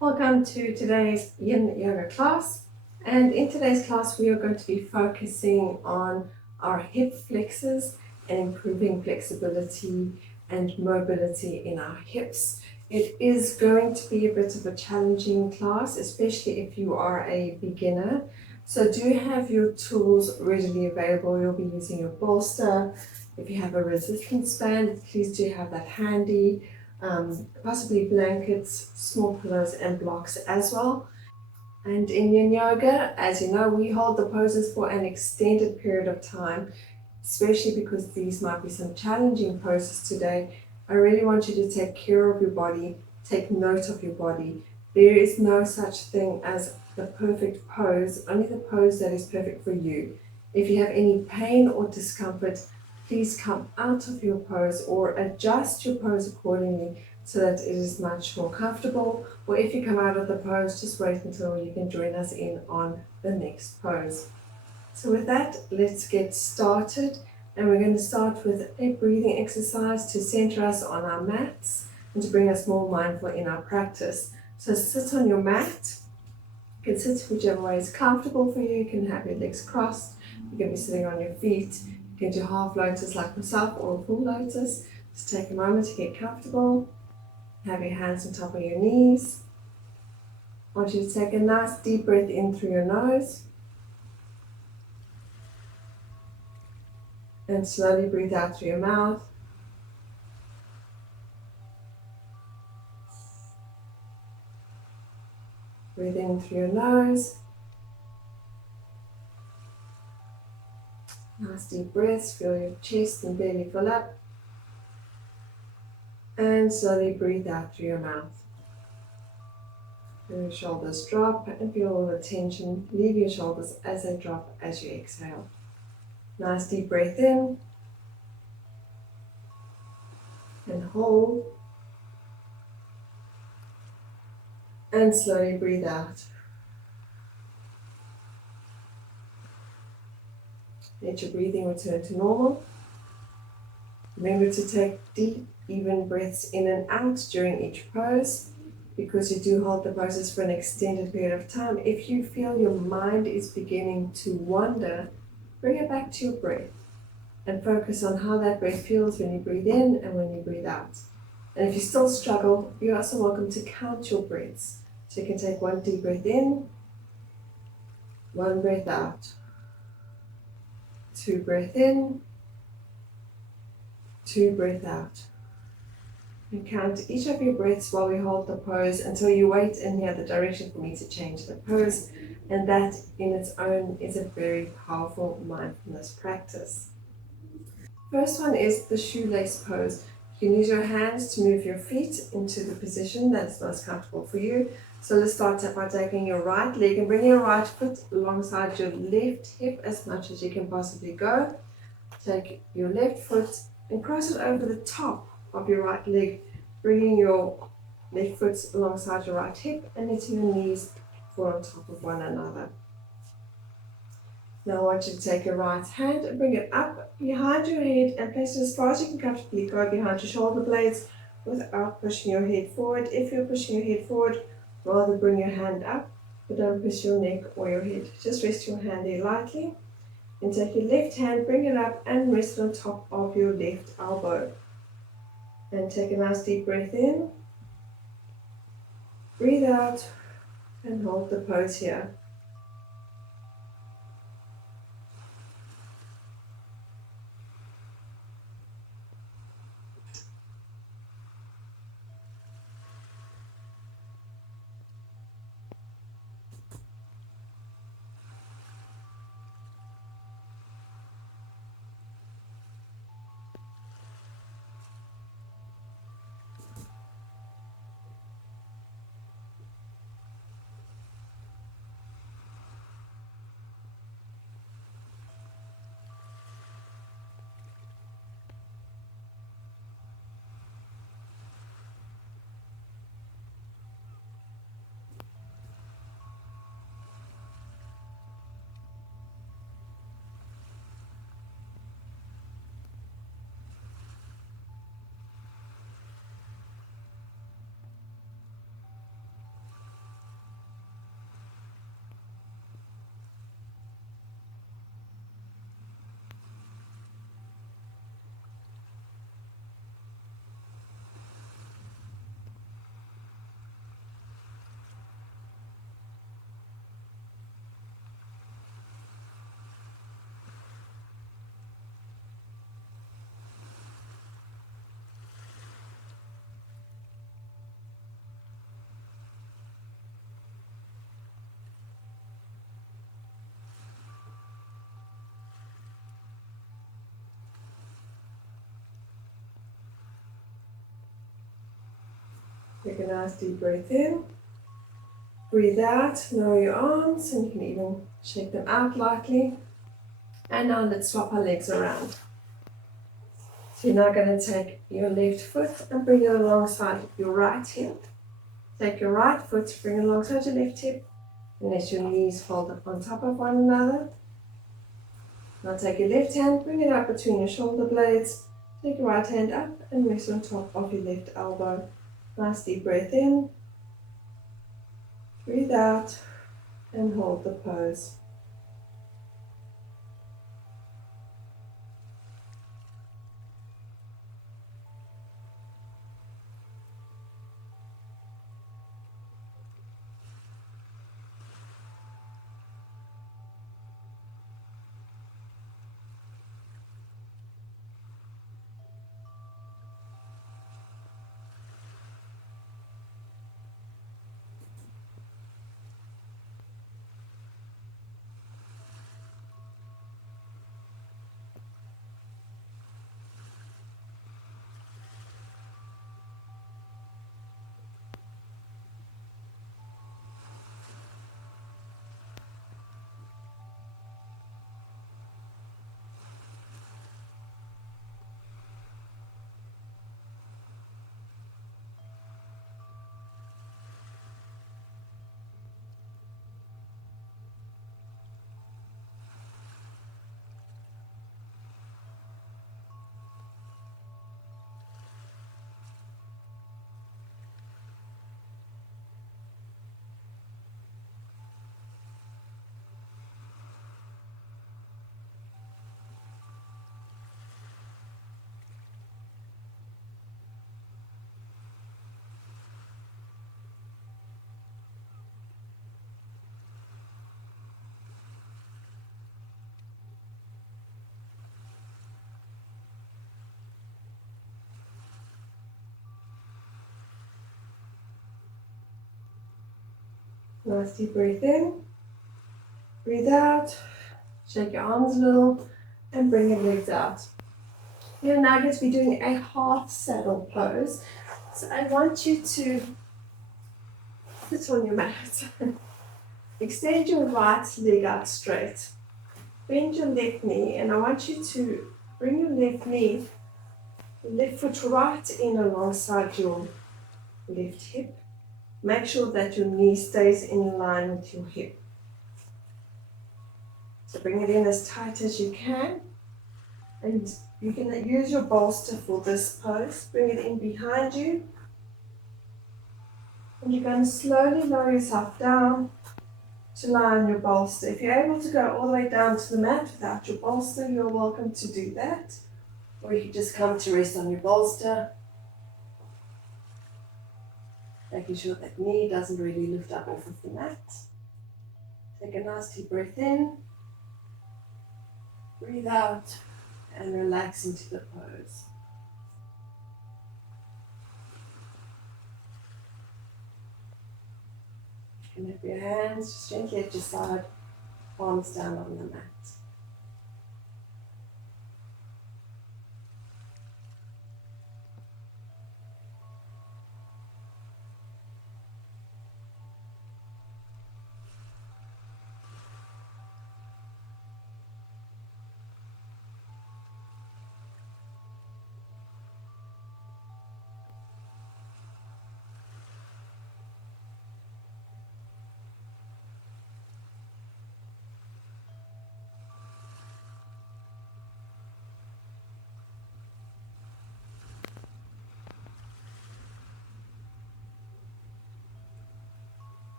Welcome to today's Yin Yoga class. And in today's class, we are going to be focusing on our hip flexors and improving flexibility and mobility in our hips. It is going to be a bit of a challenging class, especially if you are a beginner. So do have your tools readily available. You'll be using your bolster. If you have a resistance band, please do have that handy. Possibly blankets, small pillows, and blocks as well. And in Yin Yoga, as you know, we hold the poses for an extended period of time, especially because these might be some challenging poses today. I really want you to take care of your body, take note of your body. There is no such thing as the perfect pose, only the pose that is perfect for you. If you have any pain or discomfort, please come out of your pose or adjust your pose accordingly so that it is much more comfortable. Or if you come out of the pose, just wait until you can join us in on the next pose. So with that, let's get started. And we're going to start with a breathing exercise to center us on our mats and to bring us more mindful in our practice. So sit on your mat. You can sit whichever way is comfortable for you. You can have your legs crossed. You can be sitting on your feet. You can do half lotus like myself or full lotus. Just take a moment to get comfortable. Have your hands on top of your knees. I want you to take a nice deep breath in through your nose. And slowly breathe out through your mouth. Breathe in through your nose. Nice deep breaths. Feel your chest and belly fill up. And slowly breathe out through your mouth. Feel your shoulders drop and feel all the tension leave your shoulders as they drop as you exhale. Nice deep breath in. And hold. And slowly breathe out. Let your breathing return to normal. Remember to take deep, even breaths in and out during each pose, because you do hold the poses for an extended period of time. If you feel your mind is beginning to wander, bring it back to your breath and focus on how that breath feels when you breathe in and when you breathe out. And if you still struggle, you're also welcome to count your breaths. So you can take one deep breath in, one breath out, two breath in, two breath out. And count each of your breaths while we hold the pose until you wait and hear the direction for me to change the pose. And that in its own is a very powerful mindfulness practice. First one is the shoelace pose. You can use your hands to move your feet into the position that's most comfortable for you. So let's start by taking your right leg and bringing your right foot alongside your left hip as much as you can possibly go. Take your left foot and cross it over the top of your right leg, bringing your left foot alongside your right hip and letting your knees fall on top of one another. Now I want you to take your right hand and bring it up behind your head and place it as far as you can comfortably go behind your shoulder blades without pushing your head forward. If you're pushing your head forward, rather bring your hand up, but don't push your neck or your head. Just rest your hand there lightly. And take your left hand, bring it up and rest it on top of your left elbow. And take a nice deep breath in. Breathe out and hold the pose here. Take a nice deep breath in. Breathe out, lower your arms, and you can even shake them out lightly. And now let's swap our legs around. So you're now going to take your left foot and bring it alongside your right hip. Take your right foot, bring it alongside your left hip, and let your knees fold up on top of one another. Now take your left hand, bring it up between your shoulder blades. Take your right hand up and rest on top of your left elbow. Nice deep breath in. Breathe out and hold the pose. Nice deep breath in. Breathe out. Shake your arms a little and bring your legs out. You're now going to be doing a half saddle pose. So I want you to sit on your mat. Extend your right leg out straight. Bend your left knee, and I want you to bring your left knee, left foot right in alongside your left hip. Make sure that your knee stays in line with your hip. So bring it in as tight as you can. And you can use your bolster for this pose. Bring it in behind you. And you're going to slowly lower yourself down to lie on your bolster. If you're able to go all the way down to the mat without your bolster, you're welcome to do that. Or you can just come to rest on your bolster. Making sure that knee doesn't really lift up off of the mat. Take a nice deep breath in. Breathe out and relax into the pose. You can have your hands just gently at your side, palms down on the mat.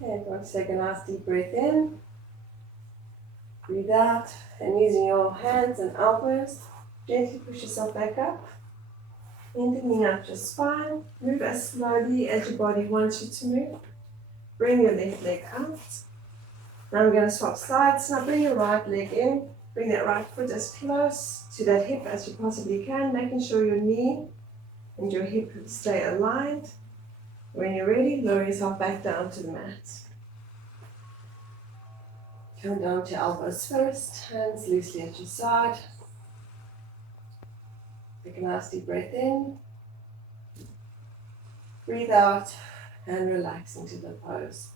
And once take a nice deep breath in, breathe out, and using your hands and elbows, gently push yourself back up, lengthening out your spine. Move as slowly as your body wants you to move. Bring your left leg out. Now we're going to swap sides. Now bring your right leg in. Bring that right foot as close to that hip as you possibly can, making sure your knee and your hip stay aligned. When you're ready, lower yourself back down to the mat. Come down to elbows first, hands loosely at your side. Take a nice deep breath in. Breathe out and relax into the pose.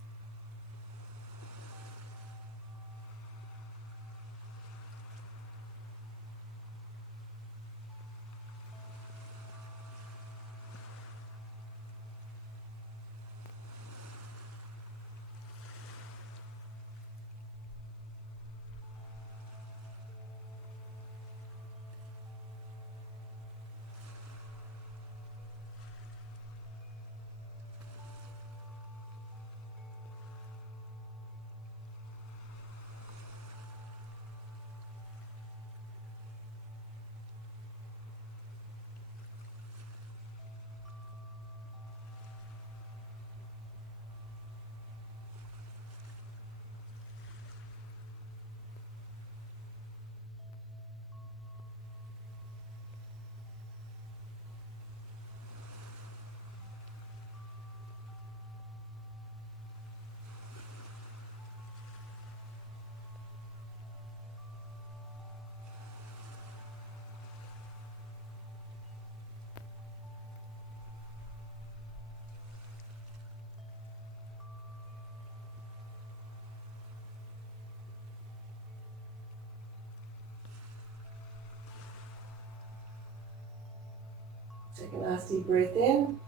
Take a nice deep breath in.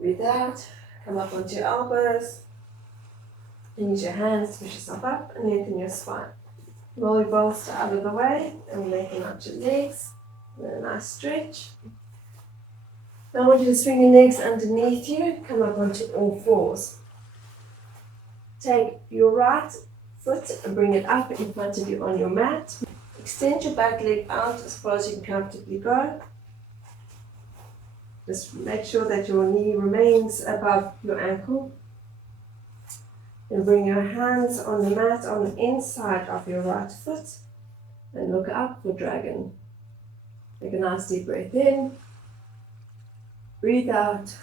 Breathe out. Come up onto your elbows. And use your hands to push yourself up and lengthen your spine. Roll your bolster out of the way and lengthen out your legs. And a nice stretch. Now I want you to swing your legs underneath you. Come up onto all fours. Take your right foot and bring it up in front of you on your mat. Extend your back leg out as far as you can comfortably go. Just make sure that your knee remains above your ankle. And bring your hands on the mat on the inside of your right foot and look up for dragon. Take a nice deep breath in. Breathe out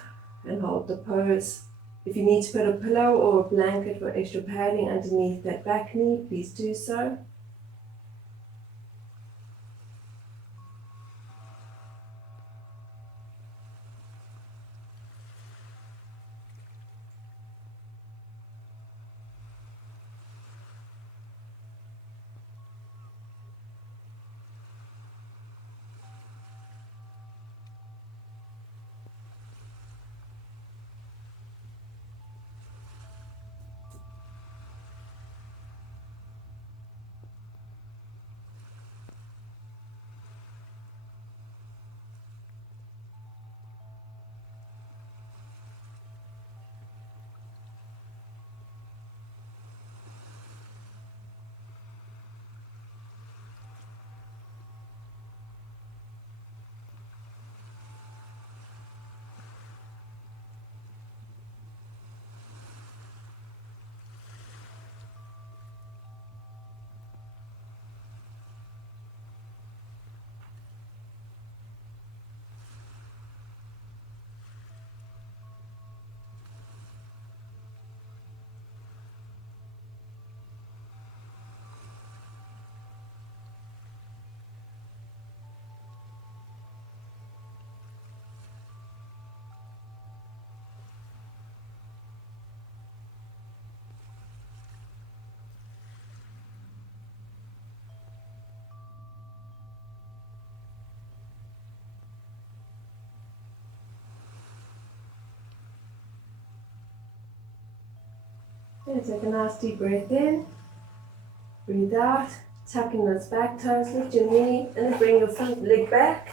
and hold the pose. If you need to put a pillow or a blanket for extra padding underneath that back knee, please do so. And take a nice deep breath in. Breathe out. Tuck in those back toes, lift your knee, and then bring your front leg back.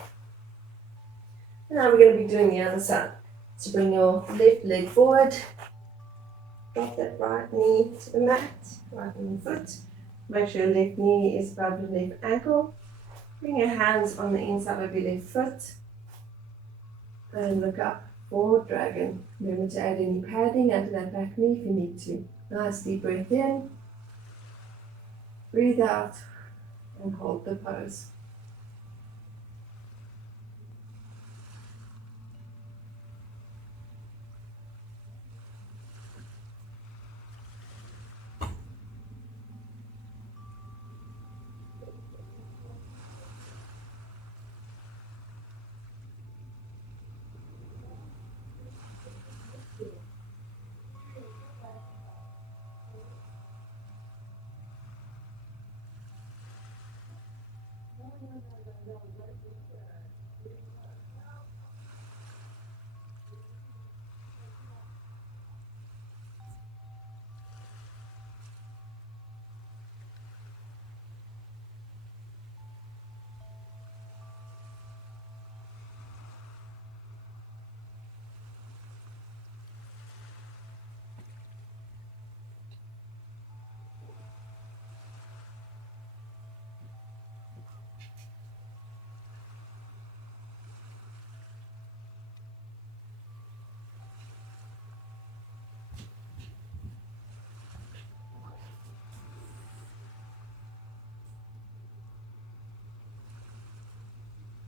And now we're going to be doing the other side. So bring your left leg forward. Drop that right knee to the mat, right knee foot. Make sure your left knee is above your left ankle. Bring your hands on the inside of your left foot. And look up Forward dragon. Remember to add any padding under that back knee if you need to. Nice deep breath in. Breathe out and hold the pose.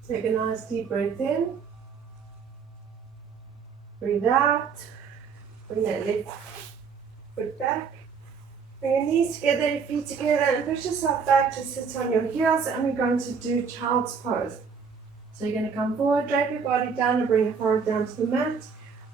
Take a nice deep breath in. Breathe out. Bring that left foot back. Bring your knees together, your feet together, and push yourself back to sit on your heels. And we're going to do child's pose. So you're going to come forward, drag your body down, and bring your forehead down to the mat.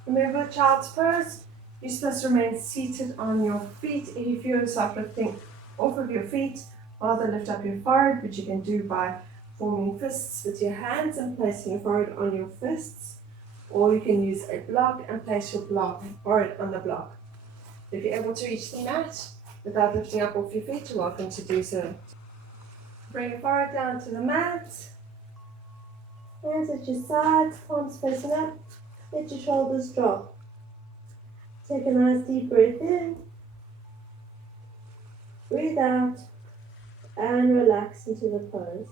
Remember, child's pose. You're supposed to remain seated on your feet. If you feel yourself lifting off of your feet, rather lift up your forehead, which you can do by forming fists with your hands and placing your forehead on your fists. Or you can use a block and place your forehead on the block. If you're able to reach the mat without lifting up off your feet, you're welcome to do so. Bring your forehead down to the mat. Hands at your sides, palms facing up. Let your shoulders drop. Take a nice deep breath in. Breathe out and relax into the pose.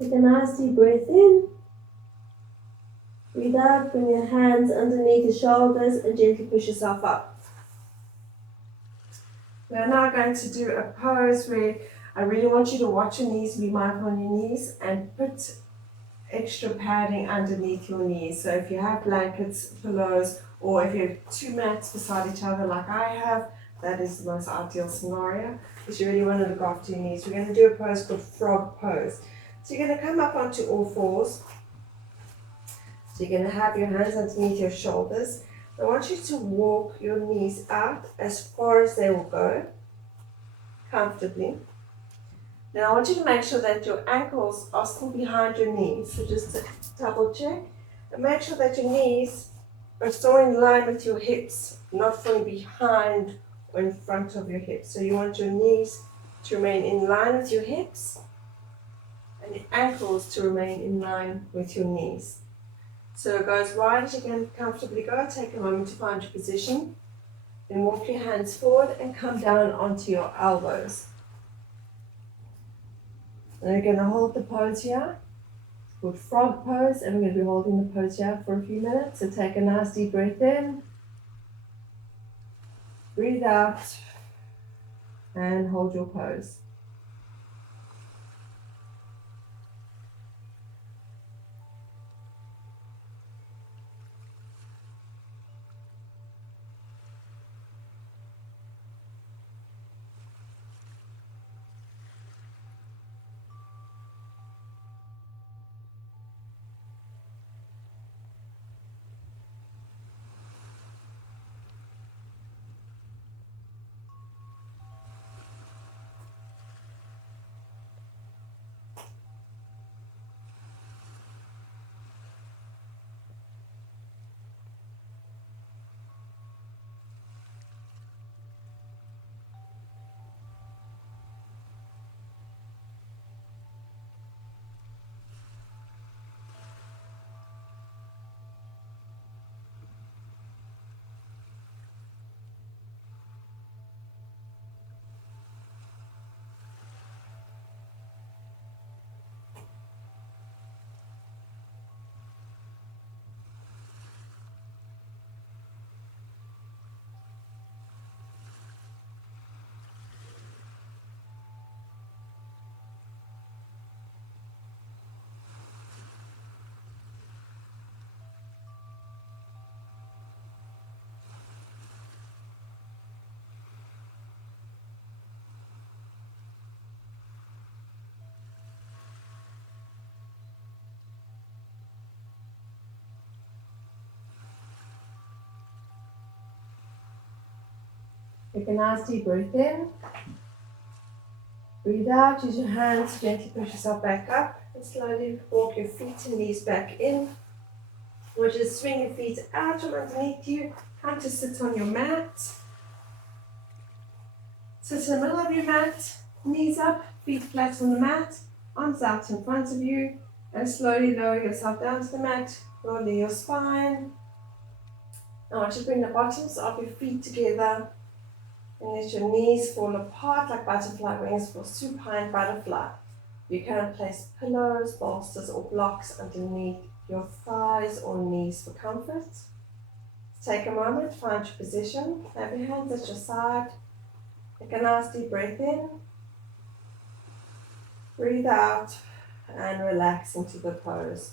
Take a nice deep breath in. Breathe out, bring your hands underneath your shoulders and gently push yourself up. We are now going to do a pose where I really want you to watch your knees, be mindful on your knees, and put extra padding underneath your knees. So if you have blankets, pillows, or if you have two mats beside each other like I have, that is the most ideal scenario, because you really want to look after your knees. We're going to do a pose called frog pose. So you're going to come up onto all fours. So you're going to have your hands underneath your shoulders. I want you to walk your knees out as far as they will go, comfortably. Now I want you to make sure that your ankles are still behind your knees. So just double check and make sure that your knees are still in line with your hips, not fully behind or in front of your hips. So you want your knees to remain in line with your hips and the ankles to remain in line with your knees. So go as wide as you can comfortably go. Take a moment to find your position. Then walk your hands forward and come down onto your elbows. And you're going to hold the pose here. called frog pose, and we're going to be holding the pose here for a few minutes. So take a nice deep breath in, breathe out, and hold your pose. Take a nice deep breath in, breathe out, use your hands to gently push yourself back up, and slowly walk your feet and knees back in. Or just swing your feet out from underneath you, come to sit on your mat. Sit in the middle of your mat, knees up, feet flat on the mat, arms out in front of you, and slowly lower yourself down to the mat, rolling your spine. I want you to bring the bottoms of your feet together and let your knees fall apart like butterfly wings for supine butterfly. You can place pillows, bolsters, or blocks underneath your thighs or knees for comfort. Take a moment, find your position, have your hands at your side. Take a nice deep breath in, breathe out, and relax into the pose.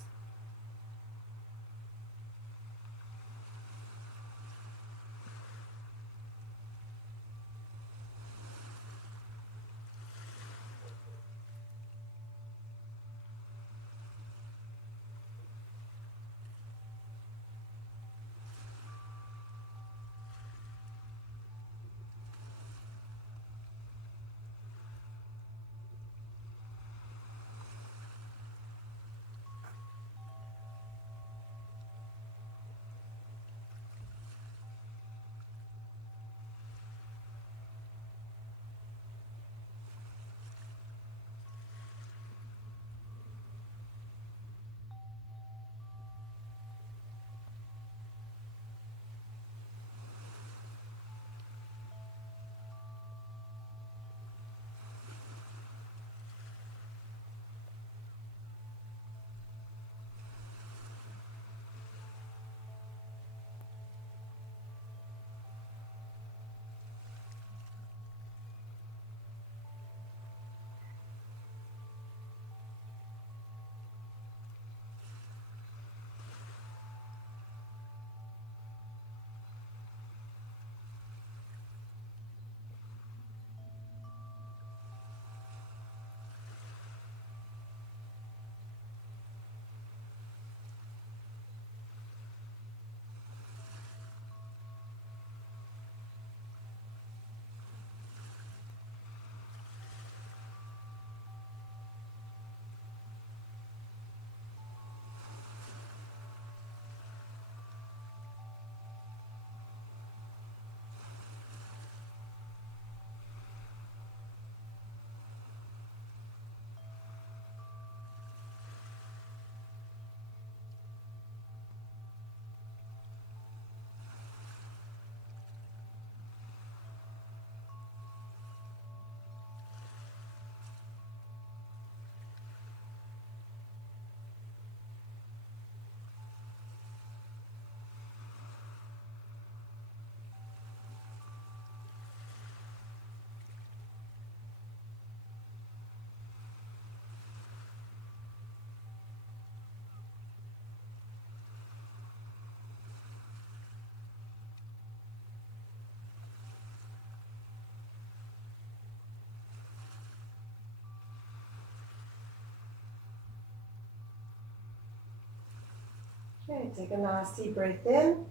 Okay, take a nice deep breath in.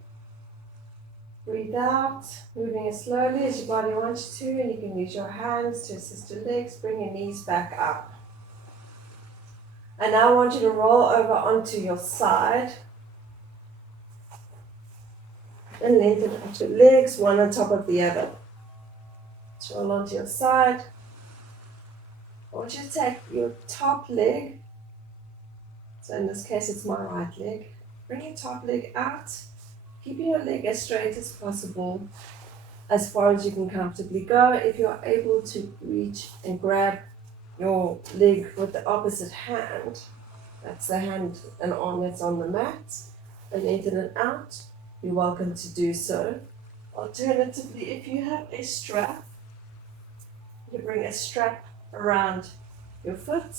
Breathe out, moving as slowly as your body wants you to, and you can use your hands to assist your legs. Bring your knees back up. And now I want you to roll over onto your side and lengthen out your legs, one on top of the other. So roll onto your side. I want you to take your top leg, so in this case it's my right leg. Bring your top leg out, keeping your leg as straight as possible, as far as you can comfortably go. If you're able to reach and grab your leg with the opposite hand, that's the hand and arm that's on the mat, and lengthen it out, you're welcome to do so. Alternatively, if you have a strap, you bring a strap around your foot,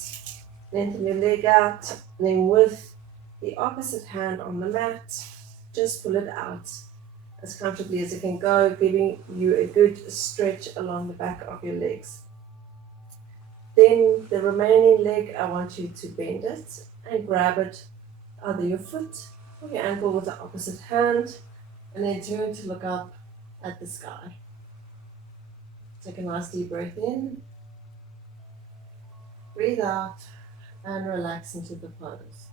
lengthen your leg out, and then with the opposite hand on the mat, just pull it out as comfortably as it can go, giving you a good stretch along the back of your legs. Then the remaining leg, I want you to bend it and grab it, either your foot or your ankle with the opposite hand, and then turn to look up at the sky. Take a nice deep breath in, breathe out, and relax into the pose.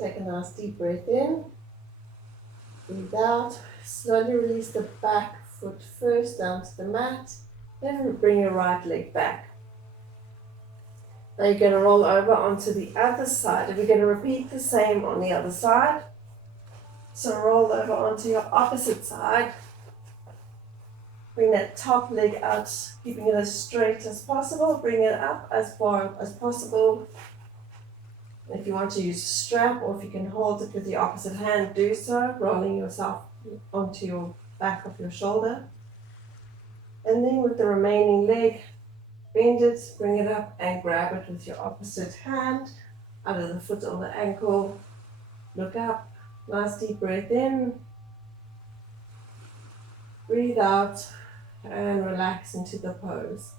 Take a nice deep breath in, breathe out, slowly release the back foot first down to the mat, then bring your right leg back. Now you're going to roll over onto the other side, and we're going to repeat the same on the other side. So roll over onto your opposite side, bring that top leg out, keeping it as straight as possible, bring it up as far as possible. If you want to use a strap, or if you can hold it with the opposite hand, do so, rolling yourself onto your back of your shoulder. And then with the remaining leg, bend it, bring it up, and grab it with your opposite hand, either the foot or the ankle. Look up, nice deep breath in, breathe out, and relax into the pose.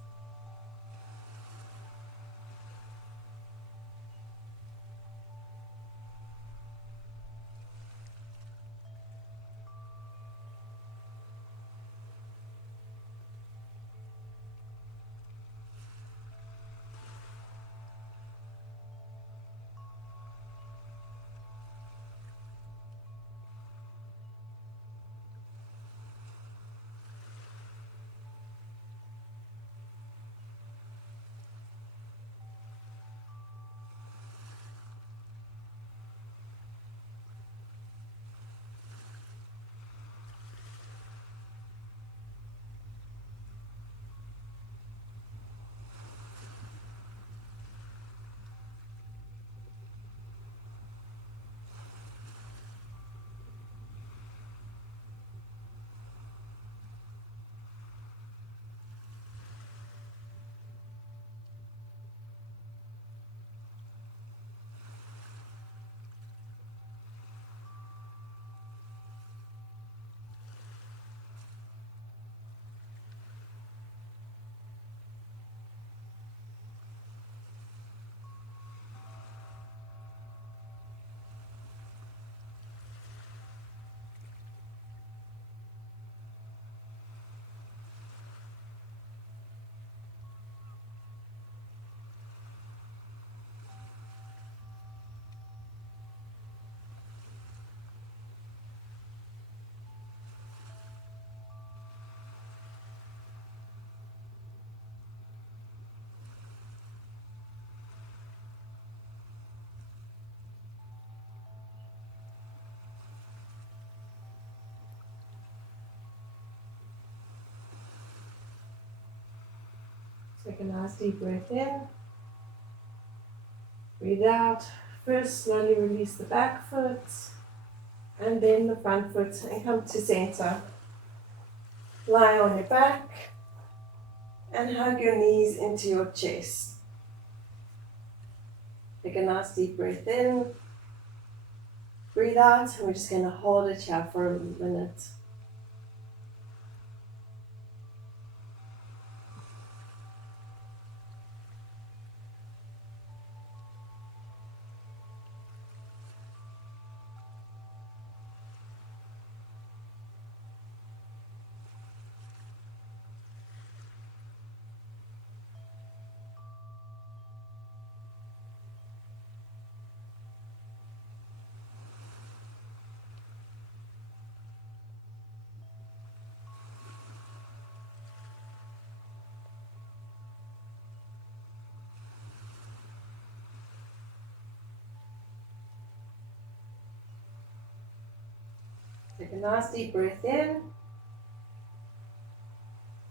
Take a nice deep breath in. Breathe out. First, slowly release the back foot and then the front foot and come to center. Lie on your back and hug your knees into your chest. Take a nice deep breath in. Breathe out, and we're just going to hold it here for a minute. Take a nice deep breath in.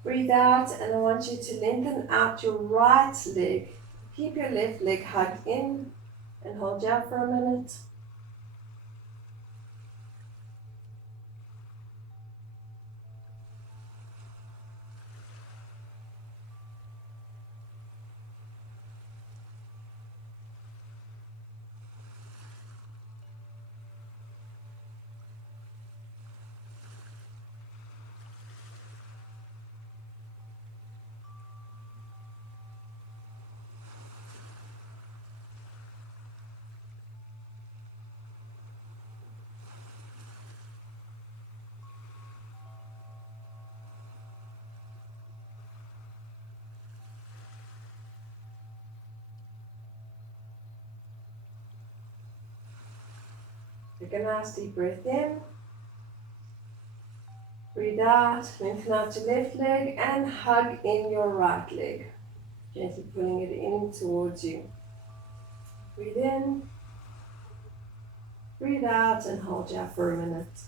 Breathe out, and I want you to lengthen out your right leg. Keep your left leg hugged in and hold down for a minute. Take a nice deep breath in. Breathe out, lengthen out your left leg and hug in your right leg. Gently pulling it in towards you. Breathe in. Breathe out and hold here for a minute.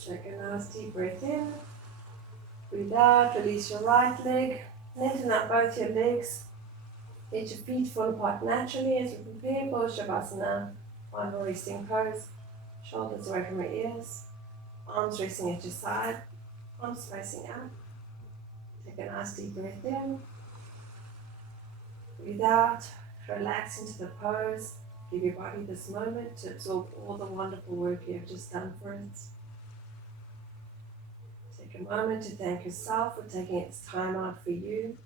Take a nice deep breath in. Breathe out, release your right leg. Lengthen out both your legs. Let your feet fall apart naturally as we prepare for Savasana. Final resting pose. Shoulders away from your ears. Arms resting at your side. Arms facing up. Take a nice deep breath in. Breathe out. Relax into the pose. Give your body this moment to absorb all the wonderful work you have just done for it. Take a moment to thank yourself for taking its time out for you.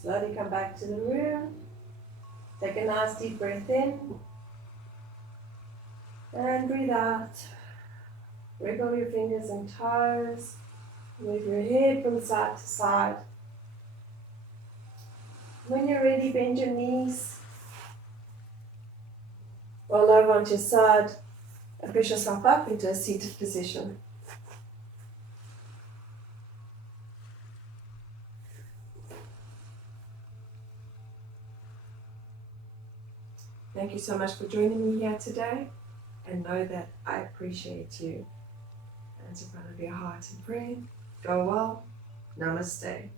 Slowly come back to the room. Take a nice deep breath in. And breathe out. Wiggle your fingers and toes. Move your head from side to side. When you're ready, bend your knees. Roll over onto your side and push yourself up into a seated position. Thank you so much for joining me here today, and know that I appreciate you. Hands in front of your heart and pray. Go well. Namaste.